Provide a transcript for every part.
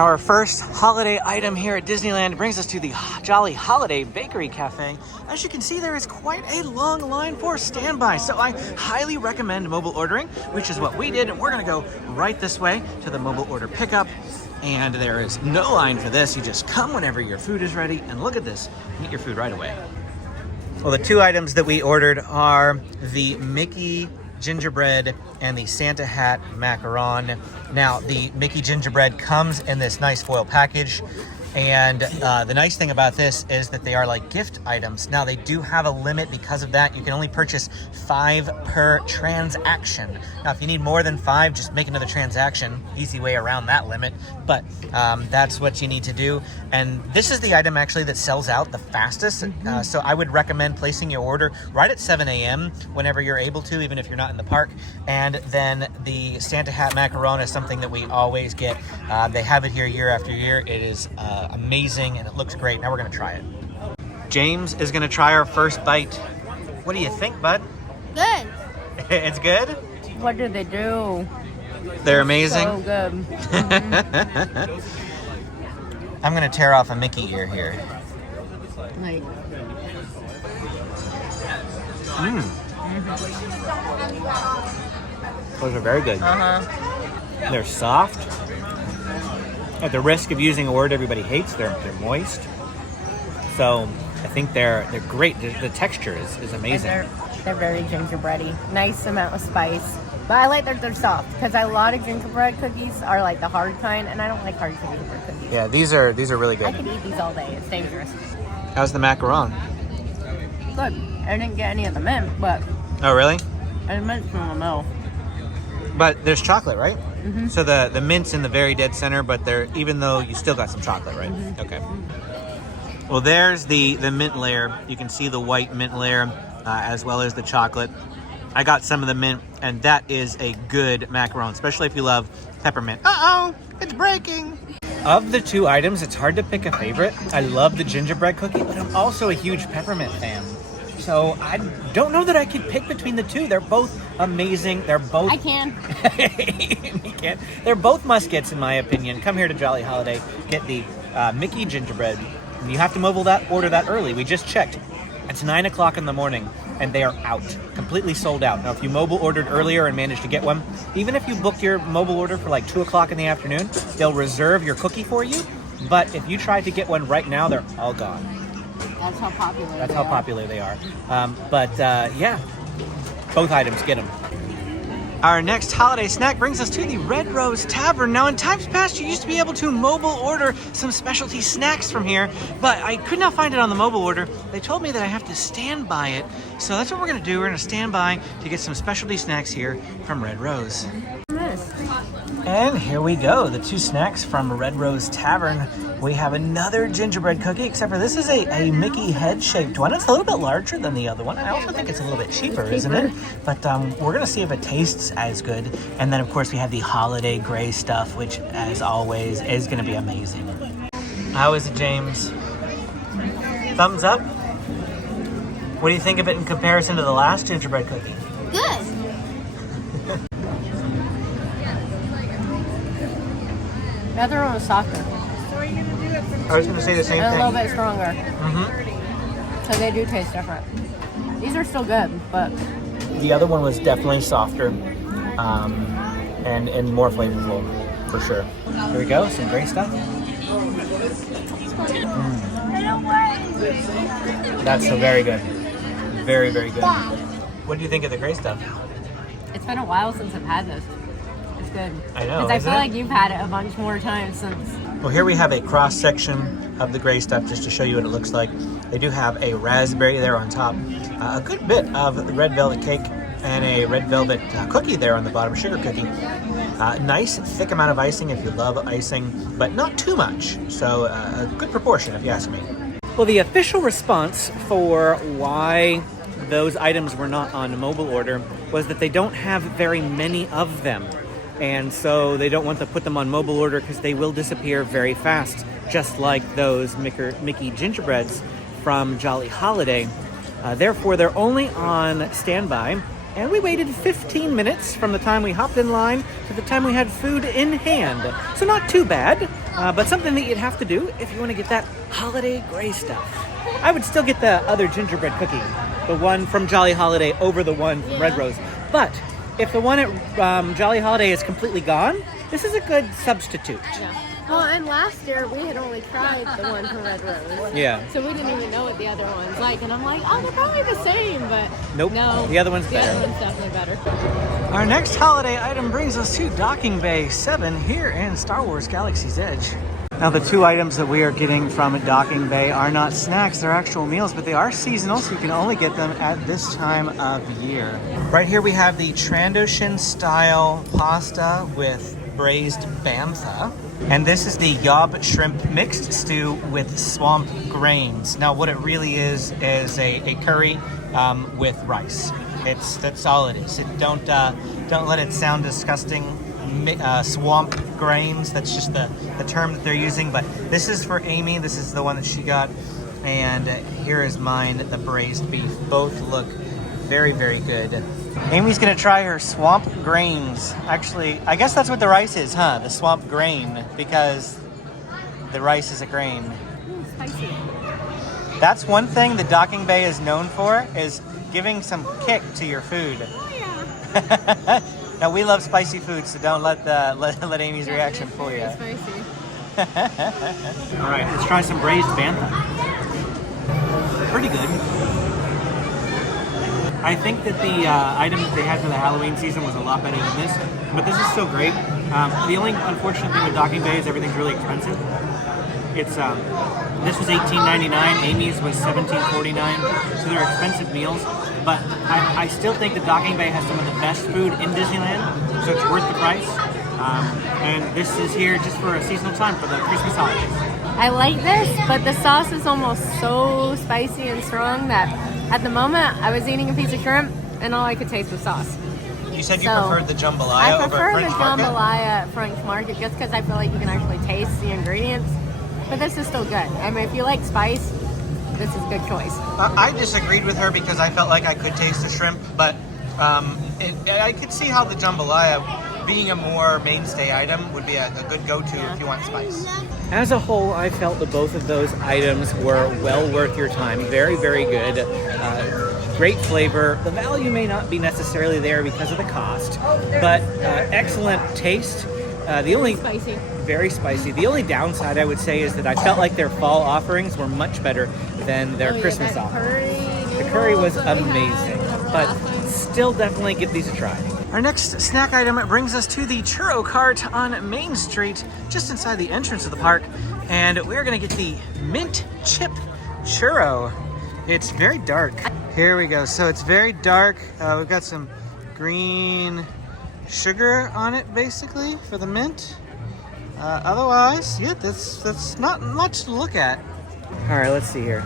Our first holiday item here at Disneyland brings us to the Jolly Holiday Bakery Cafe. As you can see, there is quite a long line for standby, so I highly recommend mobile ordering, which is what we did, and we're gonna go right this way to the mobile order pickup. And there is no line for this. You just come whenever your food is ready, and look at this, you get your food right away. Well, the two items that we ordered are the Mickey Gingerbread and the Santa Hat Macaron. Now, the Mickey Gingerbread comes in this nice foil package, and the nice thing about this is that they are like gift items. Now, they do have a limit because of that. You can only purchase 5 per transaction. Now, if you need more than 5, just make another transaction. Easy way around that limit, but that's what you need to do. And this is the item actually that sells out the fastest. So I would recommend placing your order right at 7 a.m. whenever you're able to, even if you're not in the park. And then the Santa Hat Macaron is something that we always get. They have it here year after year. It is amazing and it looks great. Now we're gonna try it. James is gonna try our first bite. What do you think, bud? Good. It's good? What do they do? They're amazing. So good. I'm gonna tear off a Mickey ear here. Like. Those are very good. They're soft. At the risk of using a word everybody hates, they're moist. So I think they're great. The texture is amazing. They're very gingerbready. Nice amount of spice. But I like that they're soft because a lot of gingerbread cookies are like the hard kind, and I don't like hard gingerbread cookies. Yeah, these are really good. I could eat these all day. It's dangerous. How's the macaron? Good. I didn't get any of the mint, but Oh, really? I mint from the middle. But there's chocolate, right? So the mint's in the very dead center, but even though you still got some chocolate, right? Okay. Well, there's the mint layer. You can see the white mint layer as well as the chocolate. I got some of the mint, and that is a good macaron, especially if you love peppermint. Uh-oh, it's breaking. Of the two items, it's hard to pick a favorite. I love the gingerbread cookie, but I'm also a huge peppermint fan. So I don't know that I could pick between the two. They're both amazing. They're both... I can. You can. They're both must-gets, in my opinion. Come here to Jolly Holiday. Get the Mickey Gingerbread. You have to order that early. We just checked. It's 9 o'clock in the morning, and they are out. Completely sold out. Now, if you mobile ordered earlier and managed to get one, even if you booked your mobile order for like 2 o'clock in the afternoon, they'll reserve your cookie for you. But if you tried to get one right now, they're all gone. That's how popular they are. Yeah, both items, get them. Our next holiday snack brings us to the Red Rose Tavern. Now, in times past, you used to be able to mobile order some specialty snacks from here, but I could not find it on the mobile order. They told me that I have to stand by it, so that's what we're gonna do. We're gonna stand by to get some specialty snacks here from Red Rose. And here we go, the two snacks from Red Rose Tavern. We have another gingerbread cookie, except for this is a Mickey head-shaped one. It's a little bit larger than the other one. I also think it's a little bit cheaper, isn't it? But we're gonna see if it tastes as good. And then of course we have the holiday gray stuff, which as always is gonna be amazing. How is it, James? Thumbs up? What do you think of it in comparison to the last gingerbread cookie? Good. The other one was softer. I was going to say the same and thing. A little bit stronger. So they do taste different. These are still good, but... The other one was definitely softer and more flavorful, for sure. Here we go, some great stuff. That's so very good. Very, very good. What do you think of the gray stuff? It's been a while since I've had this. It's good. I know. Because I feel like you've had it a bunch more times since. Well, here we have a cross section of the gray stuff just to show you what it looks like. They do have a raspberry there on top, a good bit of red velvet cake, and a red velvet cookie there on the bottom, sugar cookie. Nice thick amount of icing if you love icing, but not too much. So a good proportion if you ask me. Well, the official response for why those items were not on mobile order was that they don't have very many of them. And so they don't want to put them on mobile order because they will disappear very fast, just like those Mickey Gingerbreads from Jolly Holiday. Therefore, they're only on standby And we waited 15 minutes from the time we hopped in line to the time we had food in hand. So not too bad, but something that you'd have to do if you want to get that holiday gray stuff. I would still get the other gingerbread cookie, the one from Jolly Holiday over the one from Red Rose. But if the one at Jolly Holiday is completely gone, this is a good substitute. Yeah. Well, and last year we had only tried the one from Red Rose. Yeah. So we didn't even know what the other one's like. And I'm like, oh, they're probably the same, but nope. No. The other one's the better. The other one's definitely better. Our next holiday item brings us to Docking Bay 7 here in Star Wars Galaxy's Edge. Now, the two items that we are getting from Docking Bay are not snacks, they're actual meals, but they are seasonal, so you can only get them at this time of year. Right here we have the Trandoshan style pasta with braised Bantha. And this is the Yobshrimp mixed stew with swamp grains. Now, what it really is a curry with rice. That's all it is. Don't let it sound disgusting. Swamp grains, that's just the term that they're using, but this is for Amy. This is the one that she got, and here is mine, the braised beef. Both look very, very good. Amy's gonna try her swamp grains. Actually, I guess that's what the rice is, huh? The swamp grain, because the rice is a grain. Spicy. That's one thing the Docking Bay is known for, is giving some kick to your food. Oh, yeah. Now, we love spicy food, so don't let Amy's reaction fool you. Spicy. All right, let's try some braised Bantha. Pretty good. I think that the item that they had for the Halloween season was a lot better than this, but this is still great. The only unfortunate thing with Docking Bay is everything's really expensive. It's this was $18.99, Amy's was $17.49, so they're expensive meals. But I still think that Docking Bay has some of the best food in Disneyland, so it's worth the price. And this is here just for a seasonal time for the Christmas holidays. I like this, but the sauce is almost so spicy and strong that at the moment I was eating a piece of shrimp and all I could taste was sauce. You said you preferred the jambalaya over I prefer French the Market? jambalaya at French Market just because I feel like you can actually taste the ingredients. But this is still good. I mean, if you like spice, this is a good choice. I disagreed with her because I felt like I could taste the shrimp, but I could see how the jambalaya, being a more mainstay item, would be a good go-to if you want spice. As a whole, I felt that both of those items were well worth your time. Very, very good. Great flavor. The value may not be necessarily there because of the cost, but excellent taste. The only Spicy. Very spicy. The only downside I would say is that I felt like their fall offerings were much better than their Christmas offerings. The curry was amazing, but still definitely give these a try. Our next snack item brings us to the churro cart on Main Street, just inside the entrance of the park, and we're gonna get the mint chip churro. It's very dark. Here we go. So it's very dark. We've got some green sugar on it, basically, for the mint. Otherwise, yeah, that's not much to look at. All right, let's see here.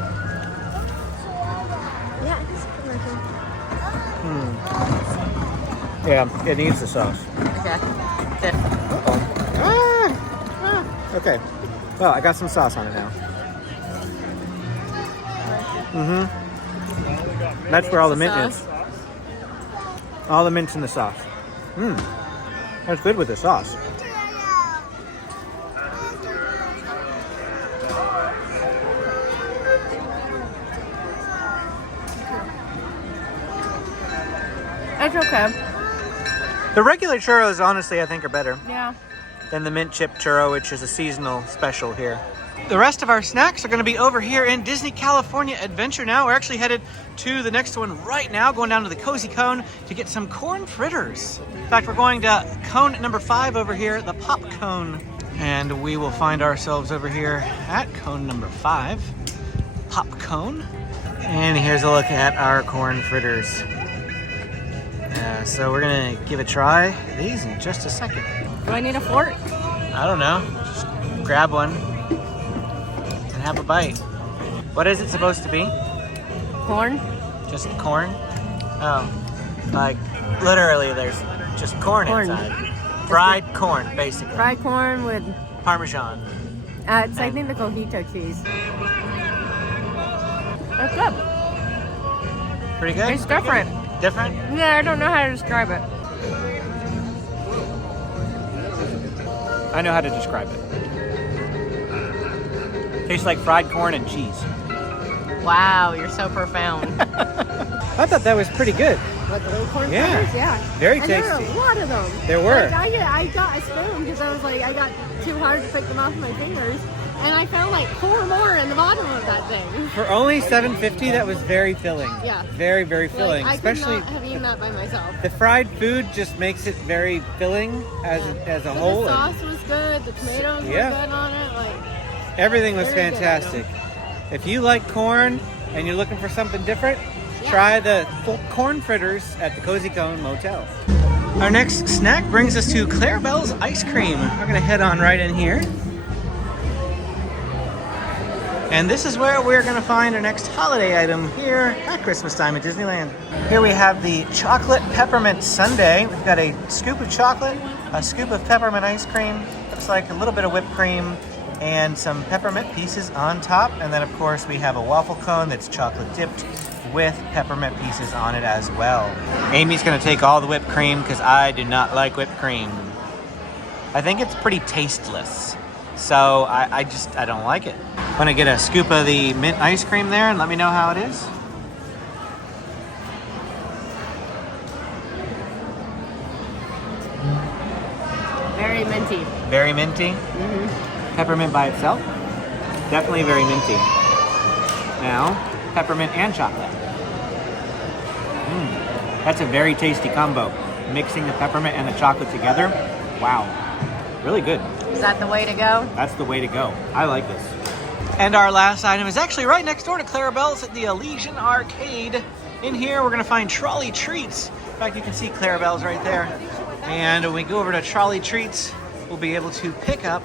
Yeah, it's commercial. Yeah, it needs the sauce. Okay. Okay. Well, I got some sauce on it now. Mm-hmm. That's where all the mint is. All the mint's in the sauce. That's good with the sauce. It's okay. The regular churros, honestly, I think are better Yeah. than the mint chip churro, which is a seasonal special here. The rest of our snacks are going to be over here in Disney California Adventure now. We're actually headed to the next one right now, going down to the Cozy Cone to get some corn fritters. In fact, we're going to cone number 5 over here, the pop cone. And we will find ourselves over here at cone number 5, pop cone. And here's a look at our corn fritters. So we're gonna give a try these in just a second. Do I need a fork? I don't know, just grab one and have a bite. What is it supposed to be? Corn? Just corn? Oh, like literally there's just corn inside. Fried corn, basically. Fried corn with... Parmesan. It's, I think, the cojito cheese. That's good. Pretty good? It's different. Different? Yeah, I don't know how to describe it. I know how to describe it. Tastes like fried corn and cheese. Wow, you're so profound. I thought that was pretty good. Like little corn Yeah. fritters? Yeah. Very And tasty. there were a lot of them. There were. Like, I got a spoon because I was like, I got too hard to pick them off my fingers. And I found like 4 more in the bottom of that thing. For only $7.50, that was very filling. Yeah. Very, very filling. Like, I Especially could not have eaten that by myself. the fried food just makes it very filling as a But whole. the and sauce was good. The tomatoes Yeah. were good on it. Like, everything was very good fantastic. If you like corn and you're looking for something different, Yeah. try the corn fritters at the Cozy Cone Motel. Our next snack brings us to Clarabelle's Ice Cream. We're gonna head on right in here. And this is where we're gonna find our next holiday item here at Christmas time at Disneyland. Here we have the chocolate peppermint sundae. We've got a scoop of chocolate, a scoop of peppermint ice cream, looks like a little bit of whipped cream, and some peppermint pieces on top. And then of course we have a waffle cone that's chocolate dipped with peppermint pieces on it as well. Amy's gonna take all the whipped cream because I do not like whipped cream. I think it's pretty tasteless. So I don't like it. I'm gonna get a scoop of the mint ice cream there and let me know how it is. very minty. Very minty. Mm-hmm. Peppermint by itself. Definitely very minty. Now, peppermint and chocolate. That's a very tasty combo. Mixing the peppermint and the chocolate together. Wow. Really good. Is that the way to go? That's the way to go. I like this. And our last item is actually right next door to Clarabelle's at the Elysian Arcade. In here, we're gonna find trolley treats. In fact, you can see Clarabelle's right there. And when we go over to trolley treats, we'll be able to pick up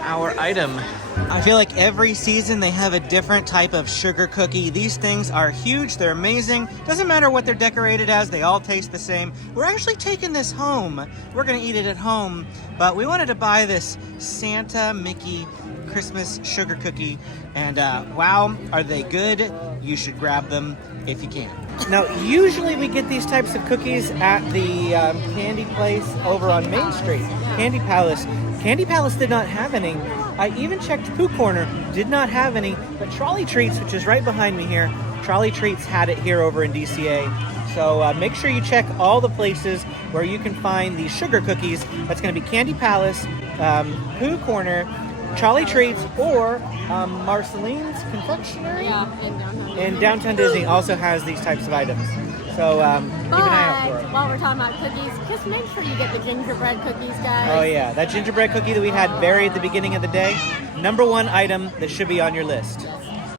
our item. I feel like every season they have a different type of sugar cookie. These things are huge, they're amazing. Doesn't matter what they're decorated as, they all taste the same. We're actually taking this home. We're gonna eat it at home, but we wanted to buy this Santa Mickey Christmas sugar cookie, and wow, are they good? You should grab them if you can. Now, usually we get these types of cookies at the candy place over on Main Street, Candy Palace. Candy Palace did not have any. I even checked Pooh Corner, did not have any, but Trolley Treats, which is right behind me here, Trolley Treats had it here over in DCA. So make sure you check all the places where you can find these sugar cookies. That's going to be Candy Palace, Pooh Corner, Trolley Treats, or Marceline's Confectionery. Yeah, And Downtown Disney also has these types of items. So keep an eye out for it. While we're talking about cookies, just make sure you get the gingerbread cookies, guys. Oh yeah, that gingerbread cookie that we had very at the beginning of the day, #1 item that should be on your list.